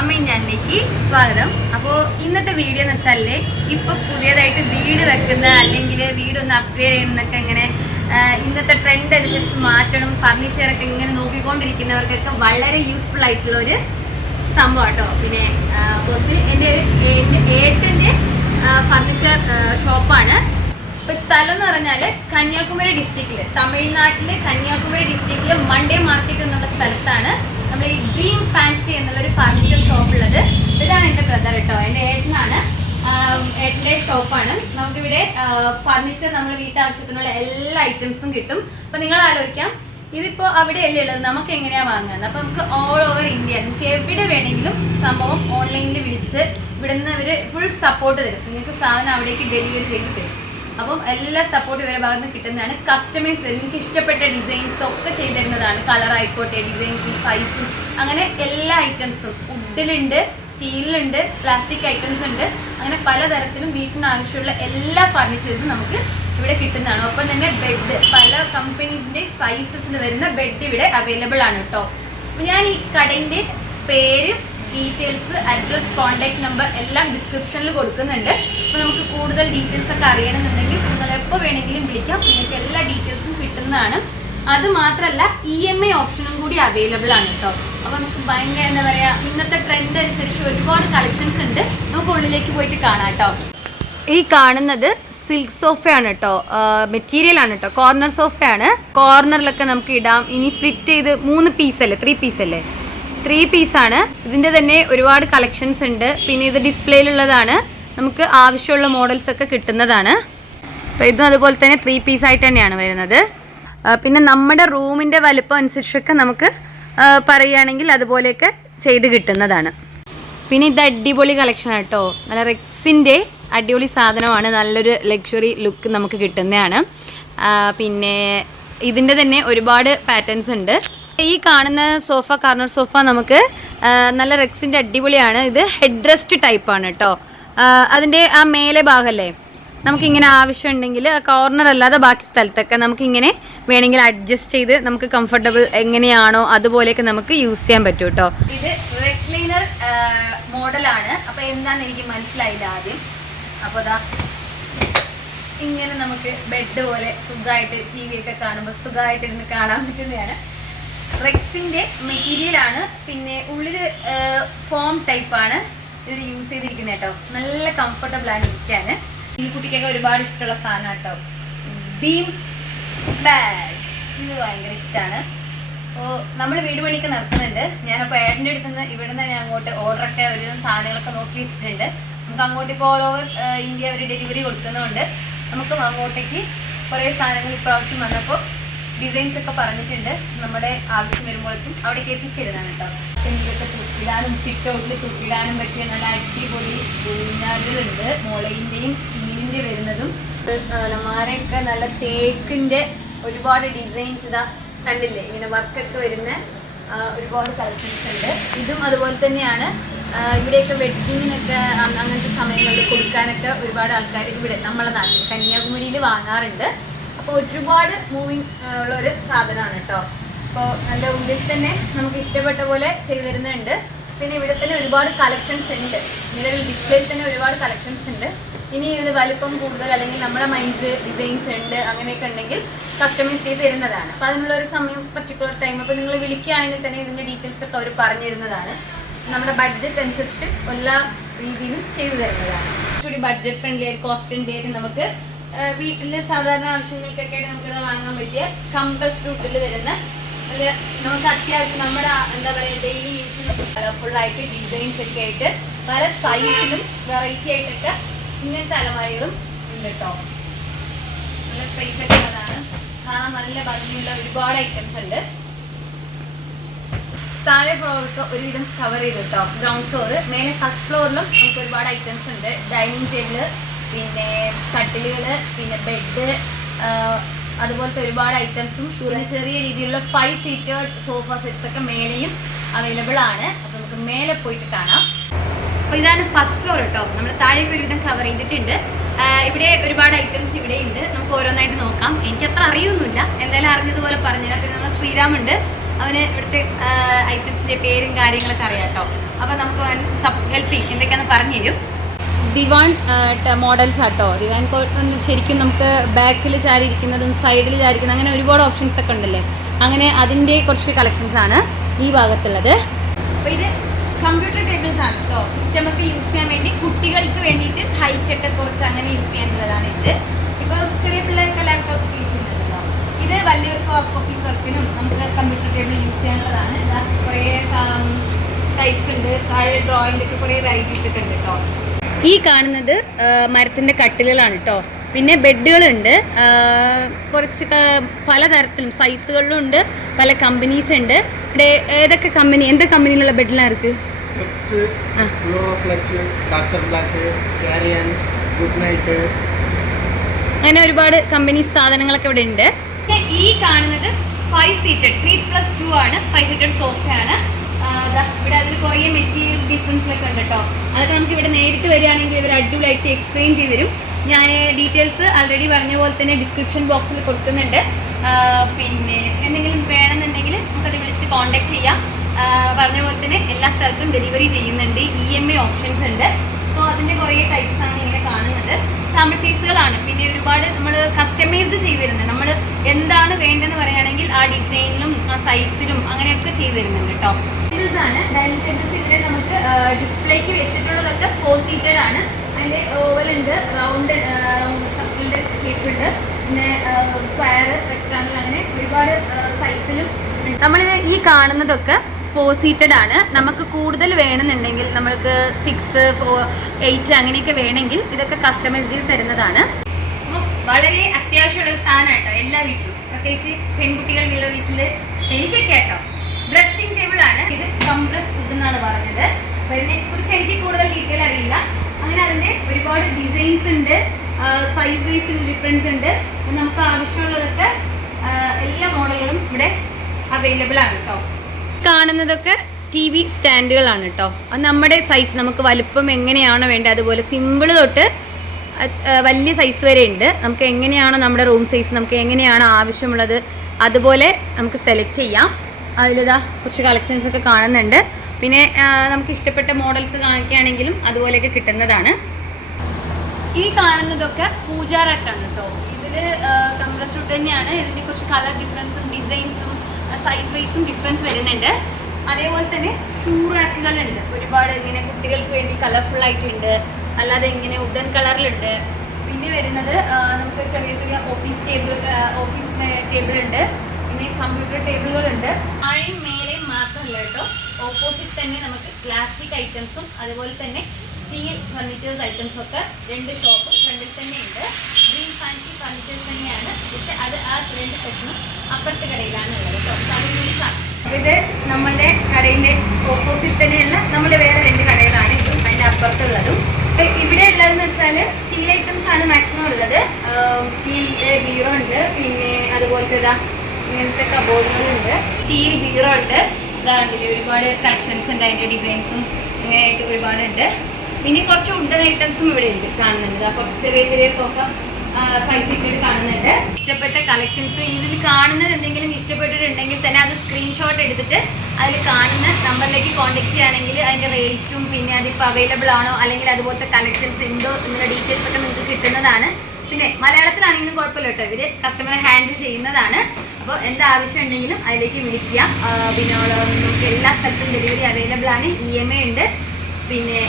അമ്മയും ഞാനിലേക്ക് സ്വാഗതം. അപ്പോൾ ഇന്നത്തെ വീഡിയോ എന്ന് വെച്ചാൽ ഇപ്പോൾ പുതിയതായിട്ട് വീട് വെക്കുന്ന അല്ലെങ്കിൽ വീടൊന്ന് അപ്ഗ്രേഡ് ചെയ്യണമെന്നൊക്കെ ഇങ്ങനെ ഇന്നത്തെ ട്രെൻഡ് അനുസരിച്ച് മാറ്റണം ഫർണിച്ചറൊക്കെ ഇങ്ങനെ നോക്കിക്കൊണ്ടിരിക്കുന്നവർക്കൊക്കെ വളരെ യൂസ്ഫുൾ ആയിട്ടുള്ള ഒരു സംഭവം കേട്ടോ പിന്നെ ഫസ്റ്റ് എന്റെ ഒരു ഏട്ടന്റെ ഫർണിച്ചർ ഷോപ്പാണ് ഇപ്പം സ്ഥലം എന്ന് പറഞ്ഞാൽ കന്യാകുമാരി ഡിസ്ട്രിക്റ്റിൽ തമിഴ്നാട്ടിലെ കന്യാകുമാരി ഡിസ്ട്രിക്റ്റിലെ മൺഡേ മാർക്കറ്റ് എന്നുള്ള സ്ഥലത്താണ് നമ്മൾ ഈ ഡ്രീം ഫാൻസി എന്നുള്ള ഒരു ഫർണിച്ചർ ഷോപ്പ് ഉള്ളത് ഇതാണ് എന്റെ ബ്രദർ കേട്ടോ എന്റെ ഏട്ടനാണ്. ഏട്ടന്റെ ഷോപ്പാണ് നമുക്കിവിടെ ഫർണിച്ചർ നമ്മൾ വീട്ടാവശ്യത്തിനുള്ള എല്ലാ ഐറ്റംസും കിട്ടും. അപ്പോൾ നിങ്ങൾ ആലോചിക്കാം ഇതിപ്പോ അവിടെയല്ലേ ഉള്ളത്? നമുക്ക് എങ്ങനെയാണ് വാങ്ങുന്നത്? അപ്പോൾ നമുക്ക് ഓൾ ഓവർ ഇന്ത്യ നിങ്ങൾക്ക് എവിടെ വേണമെങ്കിലും സംഭവം ഓൺലൈനിൽ വിളിച്ച് ഇവിടുന്ന് അവർ ഫുൾ സപ്പോർട്ട് തരും. നിങ്ങൾക്ക് സാധനം അവിടേക്ക് ഡെലിവറി ചെയ്ത് തരും. അപ്പം എല്ലാ സപ്പോർട്ടും ഇവരുടെ ഭാഗത്ത് നിന്ന് കിട്ടുന്നതാണ് കസ്റ്റമേഴ്സ് നിങ്ങൾക്ക് ഇഷ്ടപ്പെട്ട ഡിസൈൻസ് ഒക്കെ ചെയ്തു തരുന്നതാണ് കളർ ആയിക്കോട്ടെ ഡിസൈൻസും സൈസും അങ്ങനെ എല്ലാ ഐറ്റംസും വുഡിലുണ്ട് സ്റ്റീലിലുണ്ട് പ്ലാസ്റ്റിക് ഐറ്റംസ് ഉണ്ട് അങ്ങനെ പലതരത്തിലും വീട്ടിന് ആവശ്യമുള്ള എല്ലാ ഫർണിച്ചേഴ്സും നമുക്ക് ഇവിടെ കിട്ടുന്നതാണ്. ഒപ്പം തന്നെ ബെഡ് പല കമ്പനീസിന്റെ സൈസസിൽ വരുന്ന ബെഡ് ഇവിടെ അവൈലബിൾ ആണ് കേട്ടോ ഞാൻ ഈ കടയിന്റെ പേര് ഡീറ്റെയിൽസ് അഡ്രസ് കോൺടാക്ട് നമ്പർ എല്ലാം ഡിസ്ക്രിപ്ഷനിൽ കൊടുക്കുന്നുണ്ട്. അപ്പോൾ നമുക്ക് കൂടുതൽ ഡീറ്റെയിൽസ് ഒക്കെ അറിയണമെന്നുണ്ടെങ്കിൽ നിങ്ങൾ എപ്പോൾ വേണമെങ്കിലും വിളിക്കാം. നിങ്ങൾക്ക് എല്ലാ ഡീറ്റെയിൽസും കിട്ടുന്നതാണ്. അത് മാത്രമല്ല ഇ എം ഐ ഓപ്ഷനും കൂടി അവൈലബിൾ ആണ് കേട്ടോ അപ്പോൾ നമുക്ക് ഭയങ്കര എന്താ പറയുക ഇന്നത്തെ ട്രെൻഡ് അനുസരിച്ച് ഒരുപാട് കളക്ഷൻസ് ഉണ്ട്. നമുക്ക് ഉള്ളിലേക്ക് പോയിട്ട് കാണാം കേട്ടോ ഈ കാണുന്നത് സിൽക്ക് സോഫയാണ് കേട്ടോ മെറ്റീരിയൽ ആണ് കേട്ടോ കോർണർ സോഫയാണ് കോർണറിലൊക്കെ നമുക്ക് ഇടാം. ഇനി സ്പ്ലിറ്റ് ചെയ്ത് മൂന്ന് പീസ് അല്ലേ? ത്രീ പീസ് അല്ലേ? ത്രീ പീസാണ് ഇതിന്റെ തന്നെ ഒരുപാട് കളക്ഷൻസ് ഉണ്ട്. പിന്നെ ഇത് ഡിസ്പ്ലേയിലുള്ളതാണ്. നമുക്ക് ആവശ്യമുള്ള മോഡൽസ് ഒക്കെ കിട്ടുന്നതാണ്. അപ്പോൾ ഇതും അതുപോലെ തന്നെ ത്രീ പീസ് ആയിട്ട് തന്നെയാണ് വരുന്നത്. പിന്നെ നമ്മുടെ റൂമിന്റെ വലുപ്പം അനുസരിച്ചൊക്കെ നമുക്ക് പറയുകയാണെങ്കിൽ അതുപോലെയൊക്കെ ചെയ്ത് കിട്ടുന്നതാണ്. പിന്നെ ഇത് അടിപൊളി കളക്ഷൻ കേട്ടോ. നല്ല റെക്സിന്റെ അടിപൊളി സാധനമാണ്. നല്ലൊരു ലക്ഷറി ലുക്ക് നമുക്ക് കിട്ടുന്നതാണ്. പിന്നെ ഇതിന്റെ തന്നെ ഒരുപാട് പാറ്റേൺസ് ഉണ്ട്. ഈ കാണുന്ന സോഫ കാർണർ സോഫ നമുക്ക് നല്ല റെക്സിന്റെ അടിപൊളിയാണ്. ഇത് ഹെഡ് റെസ്റ്റ് ആണ് കേട്ടോ അതിന്റെ ആ മേലെ ഭാഗമല്ലേ നമുക്കിങ്ങനെ ആവശ്യമുണ്ടെങ്കിൽ കോർണർ അല്ലാതെ ബാക്കി സ്ഥലത്തൊക്കെ നമുക്ക് ഇങ്ങനെ വേണമെങ്കിൽ അഡ്ജസ്റ്റ് ചെയ്ത് നമുക്ക് കംഫർട്ടബിൾ എങ്ങനെയാണോ അതുപോലെയൊക്കെ നമുക്ക് യൂസ് ചെയ്യാൻ പറ്റും കേട്ടോ ഇത് റെക്ലൈനർ മോഡലാണ്. അപ്പോൾ എന്താണെന്ന് എനിക്ക് മനസ്സിലായില്ല ആദ്യം. അപ്പോൾ ദാ ഇങ്ങനെ നമുക്ക് ബെഡ് പോലെ സുഖമായിട്ട് ടി വി ഒക്കെ കാണുമ്പോൾ സുഖമായിട്ട് ഇരുന്ന് കാണാൻ പറ്റുന്നതാണ്. റെക്സിന്റെ മെറ്റീരിയൽ ആണ്. പിന്നെ ഉള്ളിൽ ഫോം ടൈപ്പ് ആണ് ഇത് യൂസ് ചെയ്തിരിക്കുന്നത് കേട്ടോ. നല്ല കംഫർട്ടബിൾ ആണ് ഇരിക്കാൻ ഈ കുട്ടിക്കൊക്കെ ഒരുപാട് ഇഷ്ടമുള്ള സാധനം കേട്ടോ. ബീം ബാഗ് ഇത് ഭയങ്കര ഇഷ്ടമാണ് അപ്പോൾ നമ്മൾ വീട് പണിയൊക്കെ നടത്തുന്നുണ്ട്. ഞാനപ്പോൾ ഏട്ടന്റെ അടുത്ത് നിന്ന് ഇവിടെ നിന്ന് ഞാൻ അങ്ങോട്ട് ഓർഡറൊക്കെ ഒരുവിധം സാധനങ്ങളൊക്കെ നോക്കി വെച്ചിട്ടുണ്ട്. നമുക്ക് അങ്ങോട്ട് ഇപ്പോൾ ഓൾ ഓവർ ഇന്ത്യ ഒരു ഡെലിവറി കൊടുക്കുന്നതുകൊണ്ട് നമുക്ക് അങ്ങോട്ടേക്ക് കുറേ സാധനങ്ങൾ ഇപ്രാവശ്യം വന്നപ്പോൾ ഡിസൈൻസ് ഒക്കെ പറഞ്ഞിട്ടുണ്ട്. നമ്മുടെ ആവശ്യം വരുമ്പോഴേക്കും അവിടേക്ക് എത്തിച്ചേരുന്നതാണ് കേട്ടോ. ഇതൊക്കെ തൂക്കിടാനും സിറ്റ് ഔട്ടിൽ തൂക്കിടാനും പറ്റിയ നല്ല അടിപൊളി ഊഞ്ഞാലുകളുണ്ട്. മുളയിന്റെയും സ്റ്റീലിന്റെ വരുന്നതും അലമാരയൊക്കെ നല്ല തേക്കിന്റെ ഒരുപാട് ഡിസൈൻസ് ഇതാ കണ്ടില്ലേ? ഇങ്ങനെ വർക്കൊക്കെ വരുന്ന ഒരുപാട് കളക്ഷൻസ് ഉണ്ട്. ഇതും അതുപോലെ തന്നെയാണ്. ഇവിടെയൊക്കെ വെഡ്ഡിങ്ങിനൊക്കെ അങ്ങനത്തെ സമയങ്ങളിൽ കൊടുക്കാനൊക്കെ ഒരുപാട് ആൾക്കാർ ഇവിടെ നമ്മളെ നാട്ടിൽ കന്യാകുമാരിയിൽ വാങ്ങാറുണ്ട്. അപ്പോൾ ഒരുപാട് മൂവിങ് ഉള്ള ഒരു സാധനമാണ് കേട്ടോ അപ്പോൾ നല്ല ഉള്ളിൽ തന്നെ നമുക്ക് ഇഷ്ടപ്പെട്ട പോലെ ചെയ്തു തരുന്നുണ്ട്. പിന്നെ ഇവിടെ തന്നെ ഒരുപാട് കളക്ഷൻസ് ഉണ്ട്. നിലവിൽ ഡിസ്പ്ലേയിൽ തന്നെ ഒരുപാട് കളക്ഷൻസ് ഉണ്ട്. ഇനി ഇത് വലിപ്പം കൂടുതൽ അല്ലെങ്കിൽ നമ്മുടെ മൈൻഡിൽ ഡിസൈൻസ് ഉണ്ട് അങ്ങനെയൊക്കെ ഉണ്ടെങ്കിൽ കസ്റ്റമൈസ് ചെയ്ത് തരുന്നതാണ്. അപ്പോൾ അതിനുള്ള ഒരു സമയം പർട്ടിക്കുലർ ടൈം അപ്പോൾ നിങ്ങൾ വിളിക്കുകയാണെങ്കിൽ തന്നെ ഇതിന്റെ ഡീറ്റെയിൽസ് ഒക്കെ അവർ പറഞ്ഞു തരുന്നതാണ് നമ്മുടെ ബഡ്ജറ്റ് അനുസരിച്ച് എല്ലാ രീതിയിലും ചെയ്തു തരുന്നതാണ്. കുറച്ചുകൂടി ബഡ്ജറ്റ് ഫ്രണ്ട്ലി ആയിട്ട് കോസ്റ്റ് ഫ്രണ്ട്ലി ആയിട്ട് നമുക്ക് വീട്ടിൽ സാധാരണ ആവശ്യങ്ങൾക്കൊക്കെ ആയിട്ട് നമുക്കിത് വാങ്ങാൻ പറ്റിയ കമ്പസ് റൂട്ടിൽ വരുന്ന നല്ല നമുക്ക് അത്യാവശ്യം നമ്മുടെ എന്താ പറയുക ഡെയിലി യൂസിന് ആയിട്ട് ഡിസൈൻസ് ഒക്കെ ആയിട്ട് പല സൈസിലും വെറൈറ്റി ആയിട്ടൊക്കെ ഇങ്ങനത്തെ അലമാരികളും ഉണ്ട് കേട്ടോ നല്ല സ്പേസ് ഒക്കെ ഉള്ളതാണ്. കാണാൻ നല്ല ഭംഗിയുള്ള ഒരുപാട് ഐറ്റംസ് ഉണ്ട്. താഴെ ഫ്ലോർക്ക് ഒരുവിധം കവർ ചെയ്ത് കേട്ടോ ഗ്രൗണ്ട് ഫ്ലോർ മേലെ ഫസ്റ്റ് ഫ്ലോറിലും നമുക്ക് ഒരുപാട് ഐറ്റംസ് ഉണ്ട്. ഡൈനിങ് ടേബിൾ പിന്നെ കട്ടിലുകൾ പിന്നെ ബെഡ് അതുപോലത്തെ ഒരുപാട് ഐറ്റംസും പിന്നെ ചെറിയ രീതിയിലുള്ള ഫൈവ് സീറ്റേഡ് സോഫ സെറ്റ്സ് ഒക്കെ മേലെയും അവൈലബിൾ ആണ്. അപ്പോൾ നമുക്ക് മേലെ പോയിട്ട് കാണാം. അപ്പോൾ ഇതാണ് ഫസ്റ്റ് ഫ്ലോർ കേട്ടോ നമ്മൾ താഴേക്ക് ഒരുവിധം കവർ ചെയ്തിട്ടുണ്ട്. ഇവിടെ ഒരുപാട് ഐറ്റംസ് ഇവിടെ ഉണ്ട്. നമുക്ക് ഓരോന്നായിട്ട് നോക്കാം. എനിക്ക് അത്ര അറിയൊന്നുമില്ല. എന്തായാലും അറിഞ്ഞതുപോലെ പറഞ്ഞുതരാം. പിന്നെ നമ്മൾ ശ്രീരാമുണ്ട് അവന് ഇവിടുത്തെ ഐറ്റംസിന്റെ പേരും കാര്യങ്ങളൊക്കെ അറിയാം കേട്ടോ അപ്പൊ നമുക്ക് ഹെൽപ്പ് ചെയ്യും. എന്തൊക്കെയാന്ന് പറഞ്ഞു തരും ദിവാൻ മോഡൽസ് ആട്ടോ. ദിവാൻ കോട്ടൺ ശരിക്കും നമുക്ക് ബാക്കിൽ ചാരിയിരിക്കുന്നതും സൈഡിൽ ചാരിക്കുന്നതും അങ്ങനെ ഒരുപാട് ഓപ്ഷൻസ് ഒക്കെ ഉണ്ടല്ലേ? അങ്ങനെ അതിന്റെ കുറച്ച് കളക്ഷൻസ് ആണ് ഈ ഭാഗത്തുള്ളത്. അപ്പോൾ ഇത് കമ്പ്യൂട്ടർ ടേബിൾസ് ആണ് കേട്ടോ സിസ്റ്റം ഒക്കെ യൂസ് ചെയ്യാൻ വേണ്ടി കുട്ടികൾക്ക് വേണ്ടിയിട്ട് ഹൈറ്റ് ഒക്കെ കുറച്ച് അങ്ങനെ യൂസ് ചെയ്യാനുള്ളതാണ് ഇത്. ഇപ്പോൾ ചെറിയ പിള്ളേർക്ക് ലാപ്ടോപ്പ് യൂസ് ചെയ്യുന്നുണ്ടല്ലോ. ഇത് വലിയവർക്ക് ഓഫീസ് വർക്കിനും നമുക്ക് കമ്പ്യൂട്ടർ ടേബിൾ യൂസ് ചെയ്യാനുള്ളതാണ്. കുറേ ടൈപ്സ് ഉണ്ട്. താഴെ ഡ്രോയിങ്ങിലൊക്കെ കുറേ വെറൈറ്റീസ് ഒക്കെ ഉണ്ട് കേട്ടോ ഈ കാണുന്നത് മരത്തിന്റെ കട്ടിലുകളാണ് കേട്ടോ പിന്നെ ബെഡുകളുണ്ട്. കുറച്ച് പലതരത്തിലും സൈസുകളിലുണ്ട് പല കമ്പനീസ് ഉണ്ട്. ഇവിടെ ഏതൊക്കെ കമ്പനി എന്ത് കമ്പനിയിലുള്ള ബെഡിലാണ് ഇരിക്ക് അങ്ങനെ ഒരുപാട് കമ്പനി സാധനങ്ങളൊക്കെ ഇവിടെ ഉണ്ട്. ഈ കാണുന്നത് five seated three plus two ആണ് ഫൈവ് സീറ്റഡ് സോഫയാണ് ഇവിടെ അതിൽ കുറേ മെറ്റീരിയൽസ് ഡിഫറൻസിലൊക്കെ ഉണ്ട് കേട്ടോ അതൊക്കെ നമുക്ക് ഇവിടെ നേരിട്ട് വരികയാണെങ്കിൽ ഇവർ അടിപൊളിയായിട്ട് എക്സ്പ്ലെയിൻ ചെയ്ത് തരും. ഞാൻ ഡീറ്റെയിൽസ് ആൾറെഡി പറഞ്ഞ പോലെ തന്നെ ഡിസ്ക്രിപ്ഷൻ ബോക്സിൽ കൊടുക്കുന്നുണ്ട്. പിന്നെ എന്തെങ്കിലും വേണമെന്നുണ്ടെങ്കിൽ നമുക്കത് വിളിച്ച് കോൺടാക്ട് ചെയ്യാം. പറഞ്ഞ പോലെ തന്നെ എല്ലാ സ്ഥലത്തും ഡെലിവറി ചെയ്യുന്നുണ്ട്. ഇ എം ഐ ഓപ്ഷൻസ് ഉണ്ട്. സോ അതിന്റെ കുറേ ടൈപ്സ് ആണ് ഇങ്ങനെ കാണുന്നത് സാമ്പിൾ പീസുകളാണ് പിന്നെ ഒരുപാട് നമ്മൾ കസ്റ്റമൈസ്ഡ് ചെയ്തിരുന്നത്. നമ്മൾ എന്താണ് വേണ്ടതെന്ന് പറയുകയാണെങ്കിൽ ആ ഡിസൈനിലും ആ സൈസിലും അങ്ങനെയൊക്കെ ചെയ്തു തരുന്നുണ്ട് കേട്ടോ ഇതാണ് ഡൈനിങ് ഇവിടെ നമുക്ക് ഡിസ്പ്ലേക്ക് വെച്ചിട്ടുള്ളതൊക്കെ ഫോർ സീറ്റഡ് ആണ്. അതിന്റെ ഓവൽ ഉണ്ട് റൗണ്ട് റൗണ്ട് സർക്കിളിന്റെ ഷേപ്പ് ഉണ്ട് പിന്നെ സ്ക്വയർ റെക്ടാങ്കിൾ അങ്ങനെ ഒരുപാട് സൈസിലും നമ്മളിത് ഈ കാണുന്നതൊക്കെ ഫോർ സീറ്റഡ് ആണ്. നമുക്ക് കൂടുതൽ വേണമെന്നുണ്ടെങ്കിൽ നമ്മൾക്ക് സിക്സ് ഫോർ എയ്റ്റ് അങ്ങനെയൊക്കെ വേണമെങ്കിൽ ഇതൊക്കെ കസ്റ്റമൈസ് തരുന്നതാണ്. വളരെ അത്യാവശ്യമുള്ള ഒരു സാധനം കേട്ടോ എല്ലാ വീട്ടിലും. പ്രത്യേകിച്ച് പെൺകുട്ടികളുള്ള വീട്ടിൽ എനിക്കൊക്കെ കേട്ടോ. ഡ്രസ്സിംഗ് ടേബിൾ ആണ്. ഇത് കംപ്രസ് ഫുഡ് എന്നാണ് പറഞ്ഞത്. അതിനെ കുറിച്ച് എനിക്ക് കൂടുതൽ ഡീറ്റെയിൽ അറിയില്ല. അങ്ങനെ അതിന്റെ ഒരുപാട് ഡിസൈൻസ് ഉണ്ട്. സൈസ് വൈസിൽ ഡിഫറൻസ് ഉണ്ട്. നമുക്ക് ആവശ്യമുള്ളതൊക്കെ എല്ലാ മോഡലുകളും ഇവിടെ അവൈലബിൾ ആണ് കേട്ടോ. കാണുന്നതൊക്കെ ടി വി സ്റ്റാൻഡുകളാണ് കേട്ടോ അത് നമ്മുടെ സൈസ് നമുക്ക് വലുപ്പം എങ്ങനെയാണോ വേണ്ടത് അതുപോലെ സിമ്പിൾ തൊട്ട് വലിയ സൈസ് വരെ ഉണ്ട്. നമുക്ക് എങ്ങനെയാണോ നമ്മുടെ റൂം സൈസ് നമുക്ക് എങ്ങനെയാണോ ആവശ്യമുള്ളത് അതുപോലെ നമുക്ക് സെലക്ട് ചെയ്യാം. അതിലിതാ കുറച്ച് കളക്ഷൻസ് ഒക്കെ കാണുന്നുണ്ട്. പിന്നെ നമുക്ക് ഇഷ്ടപ്പെട്ട മോഡൽസ് കാണിക്കുകയാണെങ്കിലും അതുപോലെയൊക്കെ കിട്ടുന്നതാണ്. ഈ കാണുന്നതൊക്കെ പൂജാറാക്കാണ് കേട്ടോ ഇതിൽ കംപ്രസ് വുഡ് തന്നെയാണ്. ഇതിന്റെ കുറച്ച് കളർ ഡിഫറൻസും ഡിസൈൻസും സൈസ് വൈസും ഡിഫറൻസ് വരുന്നുണ്ട്. അതേപോലെ തന്നെ ഷൂ റാക്കുകളുണ്ട് ഒരുപാട് ഇങ്ങനെ കുട്ടികൾക്ക് വേണ്ടി കളർഫുൾ ആയിട്ടുണ്ട്. അല്ലാതെ ഇങ്ങനെ ഉഡൻ കളറിലുണ്ട് പിന്നെ വരുന്നത് നമുക്ക് ചെറിയ ചെറിയ ഓഫീസ് ടേബിൾ ഓഫീസ് ടേബിൾ ഉണ്ട്. പിന്നെ കമ്പ്യൂട്ടർ ടേബിളുകളുണ്ട് താഴെയും മേലെയും മാത്രമല്ല കേട്ടോ. ഓപ്പോസിറ്റ് തന്നെ നമുക്ക് പ്ലാസ്റ്റിക് ഐറ്റംസും അതുപോലെ തന്നെ സ്റ്റീൽ ഫർണിച്ചേഴ്സ് ഐറ്റംസ് ഒക്കെ രണ്ട് ഷോപ്പും ഫ്രണ്ടിൽ തന്നെ ഉണ്ട്. ഗ്രീൻ ഫാൻസി ഫർണിച്ചേഴ്സ് തന്നെയാണ്. പക്ഷെ അത് ആ രണ്ട് സെക്ഷനും അപ്പുറത്തെ കടയിലാണ് ഉള്ളത് കേട്ടോ. ഇത് നമ്മളുടെ കടയിന്റെ ഓപ്പോസിറ്റ് തന്നെയുള്ള നമ്മുടെ വേറെ രണ്ട് കടകളാണ് ഇതും അതിന്റെ അപ്പുറത്തുള്ളതും. ഇവിടെ ഉള്ളതെന്ന് വെച്ചാൽ സ്റ്റീൽ ഐറ്റംസ് ആണ് മാക്സിമം ഉള്ളത്. സ്റ്റീൽ ബീറോ ഉണ്ട്. പിന്നെ അതുപോലത്തെ ഇതാ ഇങ്ങനത്തെ കബോർഡുകളുണ്ട് സ്റ്റീൽ ബീറോ ഉണ്ട്. ഇതാണ്ടില്ലേ ഒരുപാട് കളക്ഷൻസ് ഉണ്ട്. അതിന്റെ ഡിസൈൻസും ഇങ്ങനെയായിട്ട് ഒരുപാടുണ്ട്. പിന്നെ കുറച്ച് വുഡൻ ഐറ്റംസും ഇവിടെ ഉണ്ട് കാണുന്നുണ്ട്. കുറച്ച് ചെറിയ ചെറിയ സോഫ ഫൈവ് സീറ്റഡ് കാണുന്നുണ്ട്. ഇഷ്ടപ്പെട്ട കളക്ഷൻസ് ഇതിൽ കാണുന്നത് എന്തെങ്കിലും ഇഷ്ടപ്പെട്ടിട്ടുണ്ടെങ്കിൽ തന്നെ അത് സ്ക്രീൻഷോട്ട് എടുത്തിട്ട് അതിൽ കാണുന്ന നമ്പറിലേക്ക് കോൺടാക്ട് ചെയ്യുകയാണെങ്കിൽ അതിന്റെ റേറ്റും പിന്നെ അതിപ്പോൾ അവൈലബിൾ ആണോ അല്ലെങ്കിൽ അതുപോലത്തെ കളക്ഷൻസ് ഉണ്ടോ എന്നുള്ള ഡീറ്റെയിൽസ് ഒക്കെ നിങ്ങൾക്ക് കിട്ടുന്നതാണ്. പിന്നെ മലയാളത്തിലാണെങ്കിലും കുഴപ്പമില്ല കേട്ടോ. ഇവർ കസ്റ്റമറെ ഹാൻഡിൽ ചെയ്യുന്നതാണ്. അപ്പോൾ എന്താവശ്യം ഉണ്ടെങ്കിലും അതിലേക്ക് വിളിക്കുക. പിന്നെ നമുക്ക് എല്ലാ സ്ഥലത്തും ഡെലിവറി അവൈലബിൾ ആണ്. ഇ എം ഐ ഉണ്ട്. പിന്നെ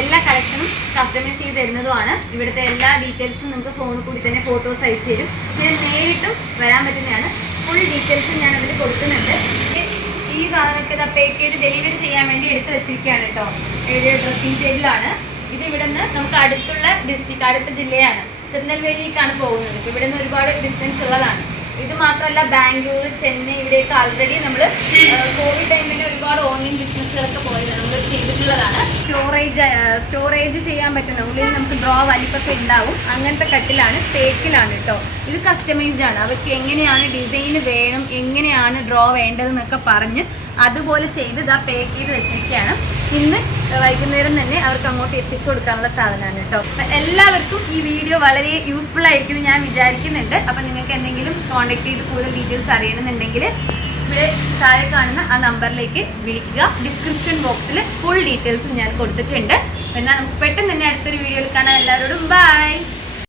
എല്ലാ കളക്ഷനും കസ്റ്റമൈസ് ചെയ്ത് തരുന്നതുമാണ്. ഇവിടുത്തെ എല്ലാ ഡീറ്റെയിൽസും നിങ്ങൾക്ക് ഫോണിൽ കൂടി തന്നെ ഫോട്ടോസ് അയച്ചു തരും. ഞാൻ നേരിട്ടും വരാൻ പറ്റുന്നതാണ്. ഫുൾ ഡീറ്റെയിൽസും ഞാൻ അതിൽ കൊടുക്കുന്നുണ്ട്. ഈ സാധനമൊക്കെ ഇതാ പാക്ക് ചെയ്ത് ഡെലിവറി ചെയ്യാൻ വേണ്ടി എടുത്ത് വെച്ചിരിക്കുകയാണ് കേട്ടോ. ഏഴ് ഡ്രസ്സിംഗ് ടേബിളാണ് ഇത് ഇവിടെ നിന്ന് നമുക്ക് അടുത്തുള്ള ഡിസ്ട്രിക്ട് അടുത്ത ജില്ലയാണ്. തിരുനെൽവേലിക്കാണ് പോകുന്നത്. ഇവിടെ നിന്ന് ഒരുപാട് ഡിസ്റ്റൻസ് ഉള്ളതാണ്. ഇത് മാത്രമല്ല ബാംഗ്ലൂർ ചെന്നൈ ഇവിടെയൊക്കെ ആൾറെഡി നമ്മൾ ബിസിനസ്സുകളൊക്കെ പോയത്. നമ്മൾ ചെയ്തിട്ടുള്ളതാണ്. സ്റ്റോറേജ് സ്റ്റോറേജ് ചെയ്യാൻ പറ്റുന്ന ഉള്ളിൽ നമുക്ക് ഡ്രോ വലിപ്പൊക്കെ ഉണ്ടാവും. അങ്ങനത്തെ കട്ടിലാണ് തേക്കിലാണ് കേട്ടോ ഇത് കസ്റ്റമൈസ്ഡ് ആണ്. അവർക്ക് എങ്ങനെയാണ് ഡിസൈൻ വേണം എങ്ങനെയാണ് ഡ്രോ വേണ്ടതെന്നൊക്കെ പറഞ്ഞ് അതുപോലെ ചെയ്ത് ഇതാ പാക്ക് ചെയ്ത് വെച്ചിരിക്കുകയാണ്. ഇന്ന് വൈകുന്നേരം തന്നെ അവർക്ക് അങ്ങോട്ട് എത്തിച്ചു കൊടുക്കാനുള്ള സാധനമാണ് കേട്ടോ എല്ലാവർക്കും ഈ വീഡിയോ വളരെ യൂസ്ഫുൾ ആയിരിക്കും ഞാൻ വിചാരിക്കുന്നുണ്ട്. അപ്പൊ നിങ്ങൾക്ക് എന്തെങ്കിലും കോൺടാക്ട് ചെയ്ത് കൂടുതൽ ഡീറ്റെയിൽസ് അറിയണമെന്നുണ്ടെങ്കിൽ ഇവിടെ താഴെ കാണുന്ന ആ നമ്പറിലേക്ക് വിളിക്കുക. ഡിസ്ക്രിപ്ഷൻ ബോക്സിൽ ഫുൾ ഡീറ്റെയിൽസും ഞാൻ കൊടുത്തിട്ടുണ്ട്. എന്നാൽ നമുക്ക് പെട്ടെന്ന് തന്നെ അടുത്തൊരു വീഡിയോയിൽ കാണാം. എല്ലാവരോടും ബൈ